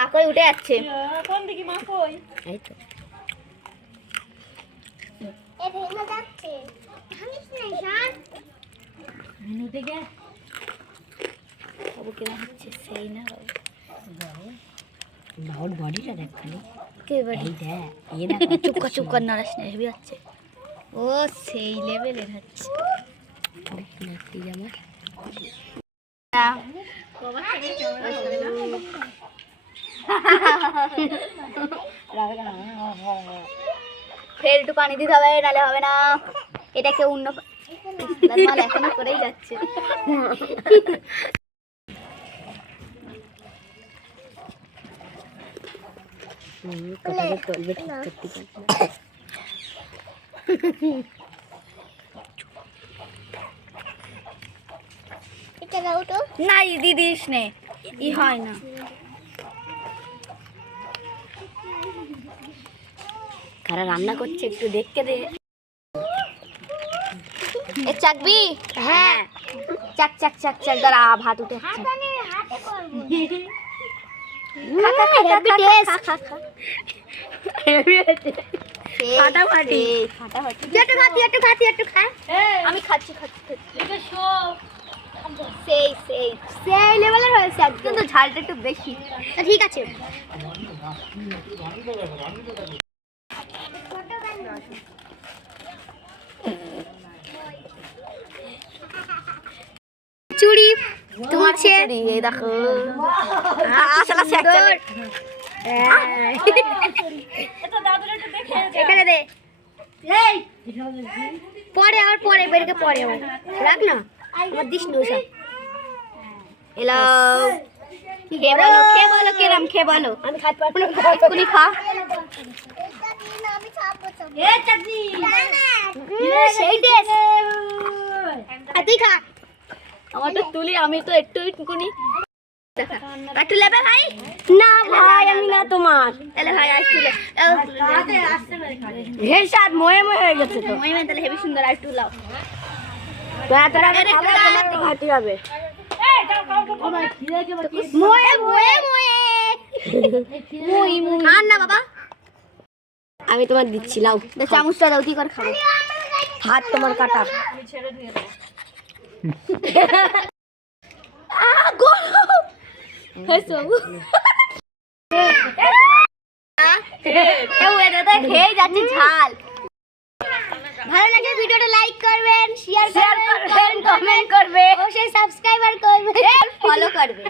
মাকই উঠে যাচ্ছে। কোন দিকে মাকই? এই তো এ ভেঙে যাচ্ছে। ভাঙিস না শান। উঠে গে। বাবু কেমন হচ্ছে সেই না বাবু। বাবুর বডিটা দেখ খালি। কে বাড়ি? এই দেখ, এই দেখ। চুপ কর নড়াস না, হেভি হচ্ছে। ও সেই লেভেলের হচ্ছে। নাতি জামা। না ফের একটু পানি দিতে হবে, নাহলে হবে না। এটাকে অন্য মাল এখনো করেই যাচ্ছে। কথাটা চলবে ঠিক করতে পারছি এটা দাও তো। না দিদিস নে, ই হয় না। কারা রান্না করছে একটু দেখতে দে। এ চাকবি? হ্যাঁ। চাক চাক চাক চাক, দাঁড়া ভাত উঠে যাচ্ছে। হাতে হাতে করব। খা খা খা হেভি খা টেস্ট। খা খা খা। ফাটাফাটি। ফাটাফাটি। একটু খা। আমি খাচ্ছি খাচ্ছি। এটা শো। সেই সেই সেই লেভেলের হয়েছে একদম। কিন্তু ঝালটা একটু বেশি। তা ঠিক আছে। চুড়ি তোমার তুলছে। খিচুড়ি, এই দেখো। আসলে সুন্দর। এটা দাদুর একটু দেখে যা। এখানে দে। এই পরে আর পরে বেরকে পরে আমার রাখ না আমার দিস না ওসব। এলো খেয়ে বলো কেরাম, খেয়ে বলো। আমি খাতে পারবো না। এক্ষুনি খা। এ চাচি। সেই টেস্ট। আর তুই খা। আমারটা তুলি, আমি তো একটুকুনি। একটু লেবে ভাই। না ভাই, আমি না তোমার। এলে ভাই আর একটু লে। হেসাদ ময়ে ময়ে হয়ে গেছে তো। মহিমা তাহলে হেবি সুন্দর, আর একটু লাও। তো এত রাতে এরে, খাবে, এরে, তোমার তো খাতে হবে। মোয়ে মোয়ে মোয়ে। মুই মুই। খান না বাবা। আমি তোমার দিচ্ছি, লাও। দে চামচটা দাও, কি করে খাবো? হাত তোমার কাটা। খেয়ে যাচ্ছি ঝাল। ভালো লাগলে ভিডিওটা লাইক করবেন, শেয়ার করবেন, কমেন্ট করবে, অবশ্যই সাবস্ক্রাইবার করবেন। ফলো করবে।